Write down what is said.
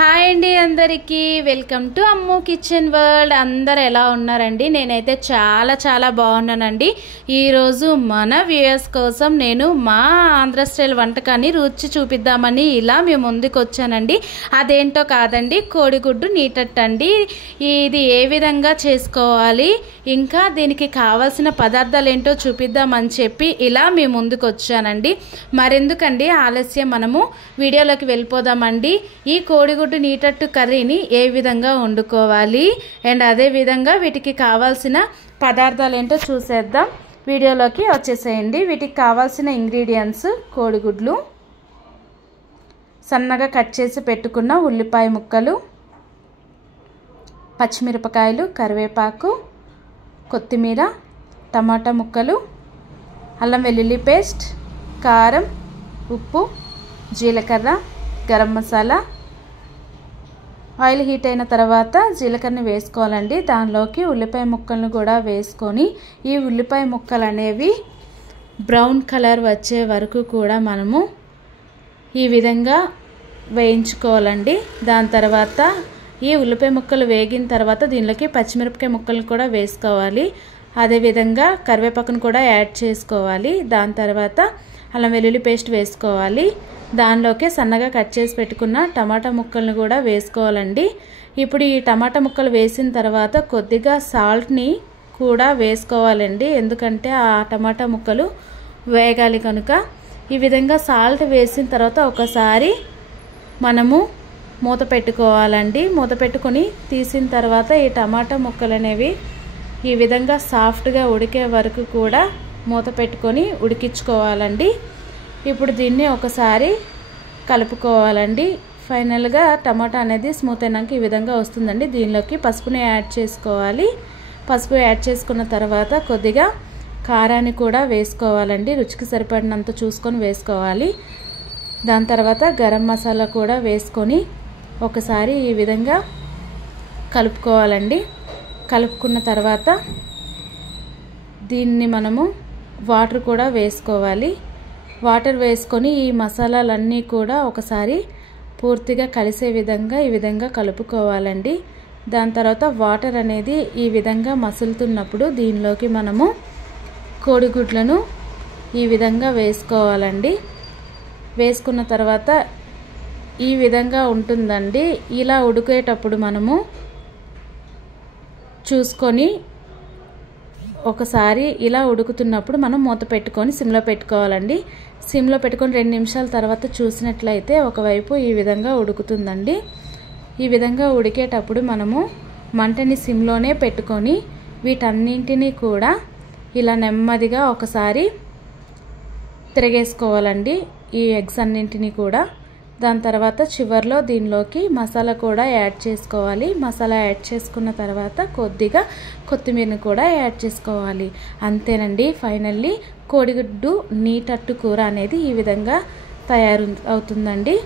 Hi అండి అందరికీ welcome to Ammu kitchen world. అందరు ఎలా ఉన్నారండి? నేనైతే చాలా బాగున్నానండి. ఈరోజు మన వ్యూయర్స్ కోసం నేను మా ఆంధ్ర స్టైల్ వంటకాన్ని రుచి చూపిద్దామని ఇలా మీ ముందుకు వచ్చానండి. అదేంటో కాదండి, కోడిగుడ్డు నీటట్టు అండి. ఇది ఏ విధంగా చేసుకోవాలి, ఇంకా దీనికి కావాల్సిన పదార్థాలు ఏంటో చూపిద్దామని చెప్పి ఇలా మీ ముందుకు వచ్చానండి. మరెందుకండి ఆలస్యం, మనము వీడియోలోకి వెళ్ళిపోదామండి. ఈ కోడిగుడ్డు నీటట్టు కర్రీని ఏ విధంగా వండుకోవాలి అండ్ అదే విధంగా వీటికి కావాల్సిన పదార్థాలు ఏంటో చూసేద్దాం. వీడియోలోకి వచ్చేసేయండి. వీటికి కావాల్సిన ఇంగ్రీడియంట్స్: కోడిగుడ్లు, సన్నగా కట్ చేసి పెట్టుకున్న ఉల్లిపాయ ముక్కలు, పచ్చిమిరపకాయలు, కరివేపాకు, కొత్తిమీర, టమాటా ముక్కలు, అల్లం వెల్లుల్లి పేస్ట్, కారం, ఉప్పు, జీలకర్ర, గరం మసాలా. ఆయిల్ హీట్ అయిన తర్వాత జీలకర్రని వేసుకోవాలండి. దానిలోకి ఉల్లిపాయ ముక్కలను కూడా వేసుకొని ఈ ఉల్లిపాయ ముక్కలు అనేవి బ్రౌన్ కలర్ వచ్చే వరకు కూడా మనము ఈ విధంగా వేయించుకోవాలండి. దాని తర్వాత ఈ ఉల్లిపాయ ముక్కలు వేగిన తర్వాత దీనిలోకి పచ్చిమిరపకాయ ముక్కలను కూడా వేసుకోవాలి. అదేవిధంగా కరివేపాకును కూడా యాడ్ చేసుకోవాలి. దాని తర్వాత అల్లం వెల్లుల్లి పేస్ట్ వేసుకోవాలి. దానిలోకి సన్నగా కట్ చేసి పెట్టుకున్న టమాటా ముక్కలను కూడా వేసుకోవాలండి. ఇప్పుడు ఈ టమాటా ముక్కలు వేసిన తర్వాత కొద్దిగా సాల్ట్ని కూడా వేసుకోవాలండి, ఎందుకంటే ఆ టమాటా ముక్కలు వేగాలి కనుక. ఈ విధంగా సాల్ట్ వేసిన తర్వాత ఒకసారి మనము మూత పెట్టుకోవాలండి. మూత పెట్టుకొని తీసిన తర్వాత ఈ టమాటా ముక్కలు అనేవి ఈ విధంగా సాఫ్ట్గా ఉడికే వరకు కూడా మూత పెట్టుకొని ఉడికించుకోవాలండి. ఇప్పుడు దీన్ని ఒకసారి కలుపుకోవాలండి. ఫైనల్గా టమాటా అనేది స్మూత్ అయినాక ఈ విధంగా వస్తుందండి. దీనిలోకి పసుపుని యాడ్ చేసుకోవాలి. పసుపు యాడ్ చేసుకున్న తర్వాత కొద్దిగా కారాన్ని కూడా వేసుకోవాలండి. రుచికి సరిపడినంత చూసుకొని వేసుకోవాలి. దాని తర్వాత గరం మసాలా కూడా వేసుకొని ఒకసారి ఈ విధంగా కలుపుకోవాలండి. కలుపుకున్న తర్వాత దీన్ని మనము వాటర్ కూడా వేసుకోవాలి. వాటర్ వేసుకొని ఈ మసాలాలన్నీ కూడా ఒకసారి పూర్తిగా కలిసే విధంగా ఈ విధంగా కలుపుకోవాలండి. దాని తర్వాత వాటర్ అనేది ఈ విధంగా మసులుతున్నప్పుడు దీనిలోకి మనము కోడిగుడ్లను ఈ విధంగా వేసుకోవాలండి. వేసుకున్న తర్వాత ఈ విధంగా ఉంటుందండి. ఇలా ఉడికేటప్పుడు మనము చూసుకొని ఒకసారి ఇలా ఉడుకుతున్నప్పుడు మనం మూత పెట్టుకొని సిమ్లో పెట్టుకోవాలండి. సిమ్లో పెట్టుకొని 2 నిమిషాల తర్వాత చూసినట్లయితే ఒకవైపు ఈ విధంగా ఉడుకుతుందండి. ఈ విధంగా ఉడికేటప్పుడు మనము మంటని సిమ్లోనే పెట్టుకొని వీటన్నింటినీ కూడా ఇలా నెమ్మదిగా ఒకసారి తిరగేసుకోవాలండి, ఈ ఎగ్స్ అన్నింటినీ కూడా. దాని తర్వాత చివర్లో దీనిలోకి మసాలా కూడా యాడ్ చేసుకోవాలి. మసాలా యాడ్ చేసుకున్న తర్వాత కొద్దిగా కొత్తిమీరని కూడా యాడ్ చేసుకోవాలి. అంతేనండి, ఫైనల్లీ కోడిగుడ్డు నీటట్టు కూర అనేది ఈ విధంగా తయారు అవుతుందండి.